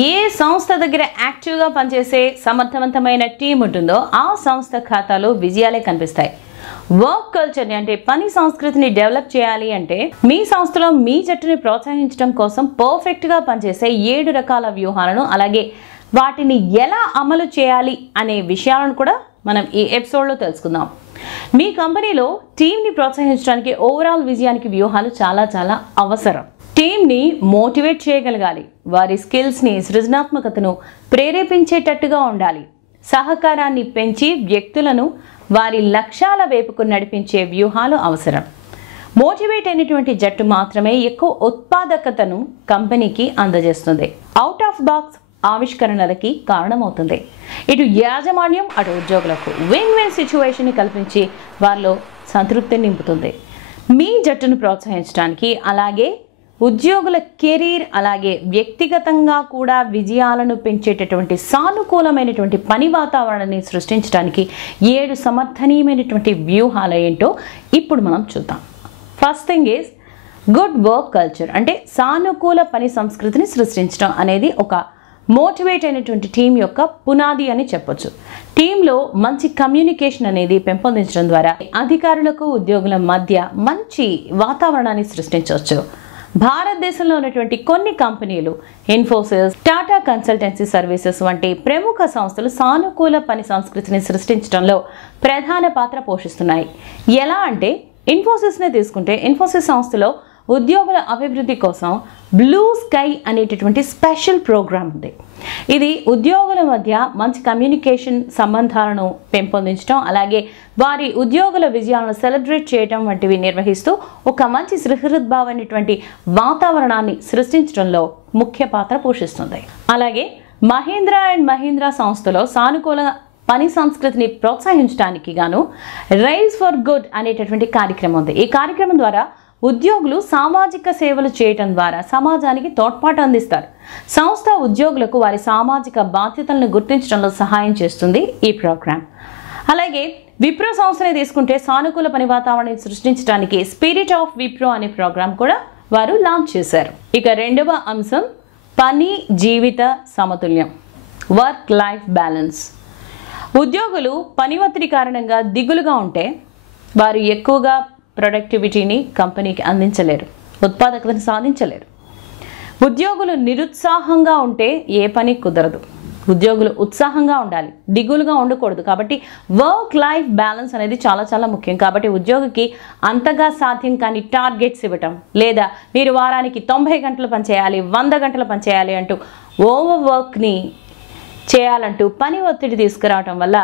ఏ సంస్థ దగ్గర యాక్టివ్గా పనిచేసే సమర్థవంతమైన టీం ఉంటుందో ఆ సంస్థ ఖాతాలో విజయాలే కనిపిస్తాయి. వర్క్ కల్చర్ని అంటే పని సంస్కృతిని డెవలప్ చేయాలి అంటే మీ సంస్థలో మీ జట్టుని ప్రోత్సహించడం కోసం పర్ఫెక్ట్గా పనిచేసే 7 రకాల వ్యూహాలను అలాగే వాటిని ఎలా అమలు చేయాలి అనే విషయాలను కూడా మనం ఈ ఎపిసోడ్లో తెలుసుకుందాం. మీ కంపెనీలో టీంని ప్రోత్సహించడానికి ఓవరాల్ విజయానికి వ్యూహాలు చాలా చాలా అవసరం. టీంని మోటివేట్ చేయగలగాలి, వారి స్కిల్స్ని సృజనాత్మకతను ప్రేరేపించేటట్టుగా ఉండాలి, సహకారాన్ని పెంచి వ్యక్తులను వారి లక్ష్యాల వైపుకు నడిపించే వ్యూహాలు అవసరం. మోటివేట్ అయినటువంటి జట్టు మాత్రమే ఎక్కువ ఉత్పాదకతను కంపెనీకి అందజేస్తుంది, అవుట్ ఆఫ్ బాక్స్ ఆవిష్కరణలకి కారణమవుతుంది. ఇటు యాజమాన్యం అటు ఉద్యోగులకు విన్ విన్ సిచ్యువేషన్ని కల్పించి వారిలో సంతృప్తిని నింపుతుంది. మీ జట్టును ప్రోత్సహించడానికి అలాగే ఉద్యోగుల కెరీర్ అలాగే వ్యక్తిగతంగా కూడా విజయాలను పెంచేటటువంటి సానుకూలమైనటువంటి పని వాతావరణాన్ని సృష్టించడానికి 7 సమర్థనీయమైనటువంటి వ్యూహాలు ఏంటో ఇప్పుడు మనం చూద్దాం. First thing is good work culture. అంటే సానుకూల పని సంస్కృతిని సృష్టించడం అనేది ఒక మోటివేట్ అయినటువంటి టీం యొక్క పునాది అని చెప్పొచ్చు. టీంలో మంచి కమ్యూనికేషన్ అనేది పెంపొందించడం ద్వారా అధికారులకు ఉద్యోగుల మధ్య మంచి వాతావరణాన్ని సృష్టించవచ్చు. భారతదేశంలో ఉన్నటువంటి కొన్ని కంపెనీలు ఇన్ఫోసిస్, టాటా కన్సల్టెన్సీ సర్వీసెస్ వంటి ప్రముఖ సంస్థలు సానుకూల పని సంస్కృతిని సృష్టించడంలో ప్రధాన పాత్ర పోషిస్తున్నాయి. ఎలా అంటే ఇన్ఫోసిస్ని తీసుకుంటే ఇన్ఫోసిస్ సంస్థలో ఉద్యోగుల అభివృద్ధి కోసం బ్లూ స్కై అనేటటువంటి స్పెషల్ ప్రోగ్రామ్ ఉంది. ఇది ఉద్యోగుల మధ్య మంచి కమ్యూనికేషన్ సంబంధాలను పెంపొందించడం అలాగే వారి ఉద్యోగుల విజయాలను సెలబ్రేట్ చేయడం వంటివి నిర్వహిస్తూ ఒక మంచి సృహృద్భావమైనటువంటి వాతావరణాన్ని సృష్టించడంలో ముఖ్య పాత్ర పోషిస్తుంది. అలాగే మహీంద్రా అండ్ మహీంద్రా సంస్థలో సానుకూల పని సంస్కృతిని ప్రోత్సహించడానికి గాను రైజ్ ఫర్ గుడ్ అనేటటువంటి కార్యక్రమం ఉంది. ఈ కార్యక్రమం ద్వారా ఉద్యోగులు సామాజిక సేవలు చేయటం ద్వారా సమాజానికి తోడ్పాటు అందిస్తారు. సంస్థ ఉద్యోగులకు వారి సామాజిక బాధ్యతలను గుర్తించడంలో సహాయం చేస్తుంది ఈ ప్రోగ్రాం. అలాగే విప్రో సంస్థని తీసుకుంటే సానుకూల పని వాతావరణాన్ని సృష్టించడానికి స్పిరిట్ ఆఫ్ విప్రో అనే ప్రోగ్రాం కూడా వారు లాంచ్ చేశారు. ఇక రెండవ అంశం పని జీవిత సమతుల్యం, వర్క్ లైఫ్ బ్యాలెన్స్. ఉద్యోగులు పని ఒత్తిడి కారణంగా దిగులుగా ఉంటే వారు ఎక్కువగా ప్రొడక్టివిటీని కంపెనీకి అందించలేరు, ఉత్పాదకతను సాధించలేరు. ఉద్యోగులు నిరుత్సాహంగా ఉంటే ఏ పని కుదరదు. ఉద్యోగులు ఉత్సాహంగా ఉండాలి, దిగులుగా ఉండకూడదు. కాబట్టి వర్క్ లైఫ్ బ్యాలెన్స్ అనేది చాలా చాలా ముఖ్యం. కాబట్టి ఉద్యోగికి అంతగా సాధ్యం కానీ టార్గెట్స్ ఇవ్వటం లేదా మీరు వారానికి 90 గంటలు పనిచేయాలి, 100 గంటలు పనిచేయాలి అంటూ ఓవర్ వర్క్ని చేయాలంటూ పని ఒత్తిడి తీసుకురావటం వల్ల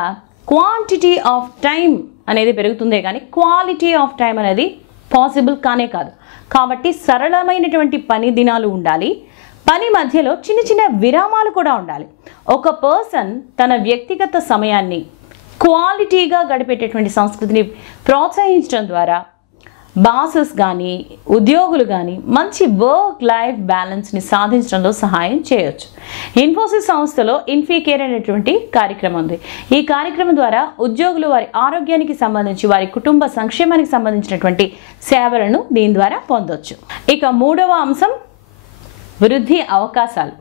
క్వాంటిటీ ఆఫ్ టైం అనేది పెరుగుతుందే కానీ క్వాలిటీ ఆఫ్ టైం అనేది పాసిబుల్ కానే కాదు. కాబట్టి సరళమైనటువంటి పని దినాలు ఉండాలి, పని మధ్యలో చిన్న చిన్న విరామాలు కూడా ఉండాలి. ఒక పర్సన్ తన వ్యక్తిగత సమయాన్ని క్వాలిటీగా గడిపేటటువంటి సంస్కృతిని ప్రోత్సహించడం ద్వారా బాసెస్ కానీ ఉద్యోగులు కానీ మంచి వర్క్ లైఫ్ బ్యాలెన్స్ని సాధించడంలో సహాయం చేయొచ్చు. ఇన్ఫోసిస్ సంస్థలో ఇన్ఫీకేర్ అనేటువంటి కార్యక్రమం ఉంది. ఈ కార్యక్రమం ద్వారా ఉద్యోగులు వారి ఆరోగ్యానికి సంబంధించి వారి కుటుంబ సంక్షేమానికి సంబంధించినటువంటి సేవలను దీని ద్వారా పొందొచ్చు. ఇక మూడవ అంశం వృద్ధి అవకాశాలు.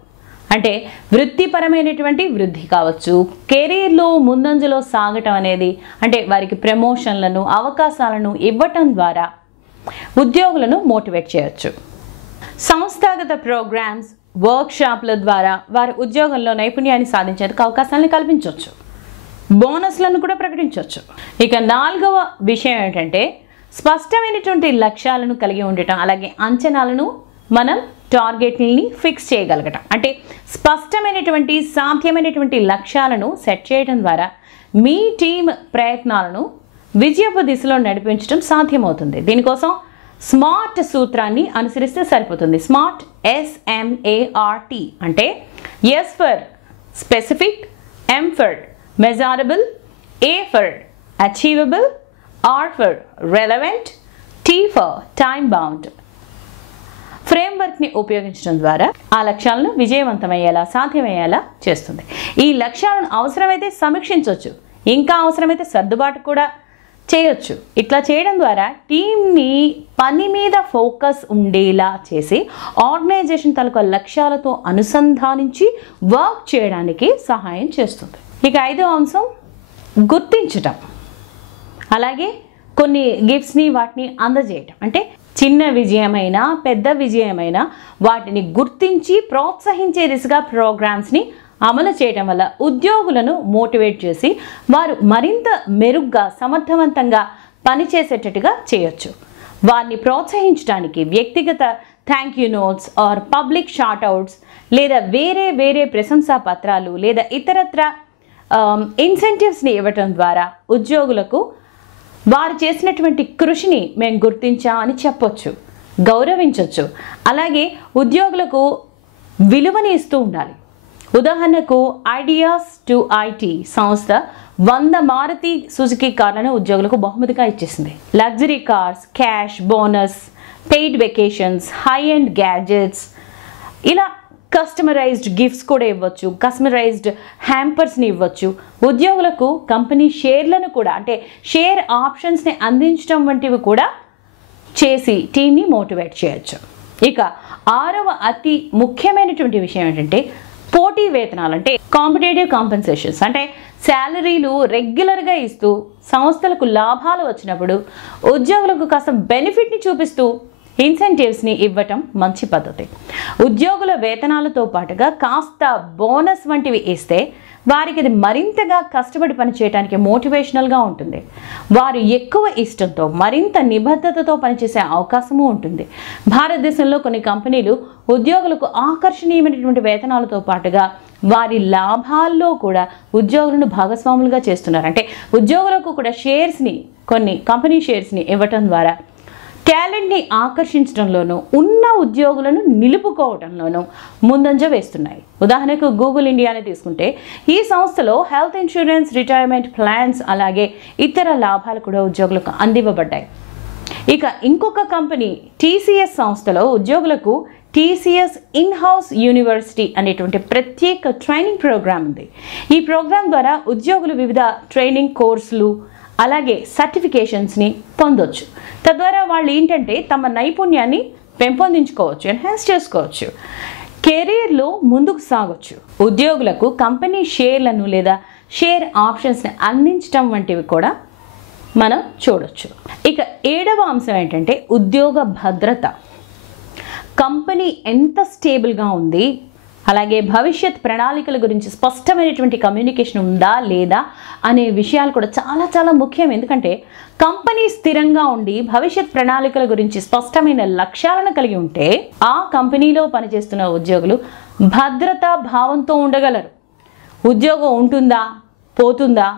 అంటే వృత్తిపరమైనటువంటి వృద్ధి కావచ్చు, కెరీర్లో ముందంజలో సాగటం అనేది అంటే వారికి ప్రమోషన్లను అవకాశాలను ఇవ్వటం ద్వారా ఉద్యోగులను మోటివేట్ చేయొచ్చు. సంస్థాగత ప్రోగ్రామ్స్, వర్క్షాప్ల ద్వారా వారి ఉద్యోగంలో నైపుణ్యాన్ని సాధించేందుకు అవకాశాలను కల్పించవచ్చు, బోనస్లను కూడా ప్రకటించవచ్చు. ఇక 4వ విషయం ఏంటంటే స్పష్టమైనటువంటి లక్ష్యాలను కలిగి ఉండటం అలాగే అంచనాలను మనం టార్గెట్ని ఫిక్స్ చేయగలగటం. అంటే స్పష్టమైనటువంటి సాధ్యమైనటువంటి లక్ష్యాలను సెట్ చేయడం ద్వారా మీ టీం ప్రయత్నాలను విజయపు దిశలో నడిపించడం సాధ్యమవుతుంది. దీనికోసం స్మార్ట్ సూత్రాన్ని అనుసరిస్తే సరిపోతుంది. స్మార్ట్ SMART అంటే S for specific, M for measurable, A for achievable, R for relevant, T for time bound. ఫ్రేమ్వర్క్ని ఉపయోగించడం ద్వారా ఆ లక్ష్యాలను విజయవంతమయ్యేలా సాధ్యమయ్యేలా చేస్తుంది. ఈ లక్ష్యాలను అవసరమైతే సమీక్షించవచ్చు, ఇంకా అవసరమైతే సర్దుబాటు కూడా చేయొచ్చు. ఇట్లా చేయడం ద్వారా టీంని పని మీద ఫోకస్ ఉండేలా చేసి ఆర్గనైజేషన్ తాలూకా లక్ష్యాలతో అనుసంధానించి వర్క్ చేయడానికి సహాయం చేస్తుంది. ఇక 5వ అంశం గుర్తించటం, అలాగే కొన్ని గిఫ్ట్స్ని వాటిని అందజేయటం. అంటే చిన్న విజయమైనా పెద్ద విజయమైనా వాటిని గుర్తించి ప్రోత్సహించే దిశగా ప్రోగ్రామ్స్ని అమలు చేయడం వల్ల ఉద్యోగులను మోటివేట్ చేసి వారు మరింత మెరుగ్గా సమర్థవంతంగా పనిచేసేటట్టుగా చేయొచ్చు. వారిని ప్రోత్సహించడానికి వ్యక్తిగత thank you notes or public shoutouts లేదా వేరే ప్రశంసా పత్రాలు లేదా ఇతరత్ర ఇన్సెంటివ్స్ని ఇవ్వటం ద్వారా ఉద్యోగులకు వారు చేసినటువంటి కృషిని మేము గుర్తించామని చెప్పొచ్చు, గౌరవించవచ్చు. అలాగే ఉద్యోగులకు విలువని ఇస్తూ ఉండాలి. ఉదాహరణకు ఐడియాస్ టు ఐటీ సంస్థ 100 మారుతి సుజుకి కార్లను ఉద్యోగులకు బహుమతిగా ఇచ్చేసింది. Luxury cars, cash bonus, paid vacations, high and gadgets, ఇలా కస్టమైజ్డ్ గిఫ్ట్స్ కూడా ఇవ్వచ్చు, కస్టమైజ్డ్ హ్యాంపర్స్ని ఇవ్వచ్చు. ఉద్యోగులకు కంపెనీ షేర్లను కూడా అంటే షేర్ ఆప్షన్స్ని అందించడం వంటివి కూడా చేసి టీంని మోటివేట్ చేయొచ్చు. ఇక 6వ అతి ముఖ్యమైనటువంటి విషయం ఏంటంటే పోటీ వేతనాలు, అంటే కాంపిటేటివ్ కాంపెన్సేషన్స్. అంటే శాలరీలు రెగ్యులర్గా ఇస్తూ సంస్థలకు లాభాలు వచ్చినప్పుడు ఉద్యోగులకు కాస్త బెనిఫిట్ని చూపిస్తూ ఇన్సెంటివ్స్ని ఇవ్వటం మంచి పద్ధతి. ఉద్యోగుల వేతనాలతో పాటుగా కాస్త బోనస్ వంటివి ఇస్తే వారికి అది మరింతగా కష్టపడి పనిచేయడానికి మోటివేషనల్గా ఉంటుంది. వారు ఎక్కువ ఇష్టంతో మరింత నిబద్ధతతో పనిచేసే అవకాశము ఉంటుంది. భారతదేశంలో కొన్ని కంపెనీలు ఉద్యోగులకు ఆకర్షణీయమైనటువంటి వేతనాలతో పాటుగా వారి లాభాల్లో కూడా ఉద్యోగులను భాగస్వాములుగా చేస్తున్నారు. అంటే ఉద్యోగులకు కూడా కొన్ని కంపెనీ షేర్స్ని ఇవ్వటం ద్వారా టాలెంట్ని ఆకర్షించడంలోనూ ఉన్న ఉద్యోగులను నిలుపుకోవడంలోనూ ముందంజ వేస్తున్నాయి. ఉదాహరణకు గూగుల్ ఇండియాని తీసుకుంటే ఈ సంస్థలో హెల్త్ ఇన్సూరెన్స్, రిటైర్మెంట్ ప్లాన్స్ అలాగే ఇతర లాభాలు కూడా ఉద్యోగులకు అందివ్వబడ్డాయి. ఇక ఇంకొక కంపెనీ TCS సంస్థలో ఉద్యోగులకు TCS ఇన్-హౌస్ యూనివర్సిటీ అనేటువంటి ప్రత్యేక ట్రైనింగ్ ప్రోగ్రామ్ ఉంది. ఈ ప్రోగ్రాం ద్వారా ఉద్యోగులు వివిధ ట్రైనింగ్ కోర్సులు అలాగే సర్టిఫికేషన్స్ని పొందొచ్చు. తద్వారా వాళ్ళు ఏంటంటే తమ నైపుణ్యాన్ని పెంపొందించుకోవచ్చు, ఎన్హాన్స్ చేసుకోవచ్చు, కెరీర్లో ముందుకు సాగొచ్చు. ఉద్యోగులకు కంపెనీ షేర్లను లేదా షేర్ ఆప్షన్స్ని అందించడం వంటివి కూడా మనం చూడొచ్చు. ఇక 7వ అంశం ఏంటంటే ఉద్యోగ భద్రత. కంపెనీ ఎంత స్టేబుల్గా ఉంది, అలాగే భవిష్యత్ ప్రణాళికల గురించి స్పష్టమైనటువంటి కమ్యూనికేషన్ ఉందా లేదా అనే విషయాలు కూడా చాలా ముఖ్యం. ఎందుకంటే కంపెనీ స్థిరంగా ఉండి భవిష్యత్ ప్రణాళికల గురించి స్పష్టమైన లక్ష్యాలను కలిగి ఉంటే ఆ కంపెనీలో పనిచేస్తున్న ఉద్యోగులు భద్రతా భావంతో ఉండగలరు. ఉద్యోగం ఉంటుందా, పోతుందా,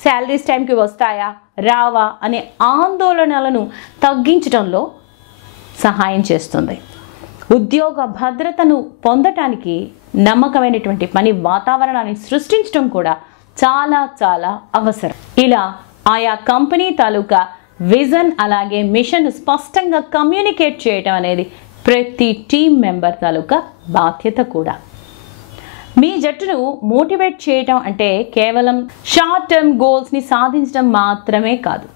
శాలరీస్ టైంకి వస్తాయా, రావా అనే ఆందోళనలను తగ్గించడంలో సహాయం చేస్తుంది. ఉద్యోగ భద్రతను పొందటానికి నమ్మకమైనటువంటి పని వాతావరణాన్ని సృష్టించడం కూడా చాలా అవసరం. ఇలా ఆయా కంపెనీ తాలూకా విజన్ అలాగే మిషన్ స్పష్టంగా కమ్యూనికేట్ చేయటం అనేది ప్రతి టీం మెంబర్ తాలూకా బాధ్యత కూడా. మీ జట్టును మోటివేట్ చేయటం అంటే కేవలం షార్ట్ టర్మ్ గోల్స్ని సాధించడం మాత్రమే కాదు.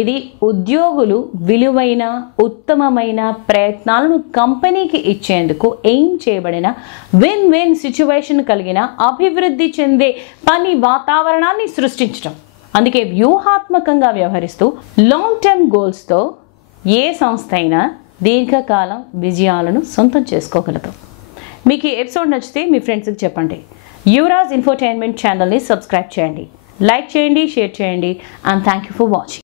ఇది ఉద్యోగులు విలువైన ఉత్తమమైన ప్రయత్నాలను కంపెనీకి ఇచ్చేందుకు ఎయిమ్ చేయబడిన విన్ విన్ సిచ్యువేషన్ కలిగిన అభివృద్ధి చెందే పని వాతావరణాన్ని సృష్టించడం. అందుకే వ్యూహాత్మకంగా వ్యవహరిస్తూ లాంగ్ టర్మ్ గోల్స్తో ఏ సంస్థ అయినా దీర్ఘకాలం విజయాలను సొంతం చేసుకోగలదు. మీకు ఈ ఎపిసోడ్ నచ్చితే మీ ఫ్రెండ్స్కి చెప్పండి. యువరాజ్ ఇన్ఫోటైన్మెంట్ ఛానల్ని సబ్స్క్రైబ్ చేయండి, లైక్ చేయండి, షేర్ చేయండి. And thank you for watching.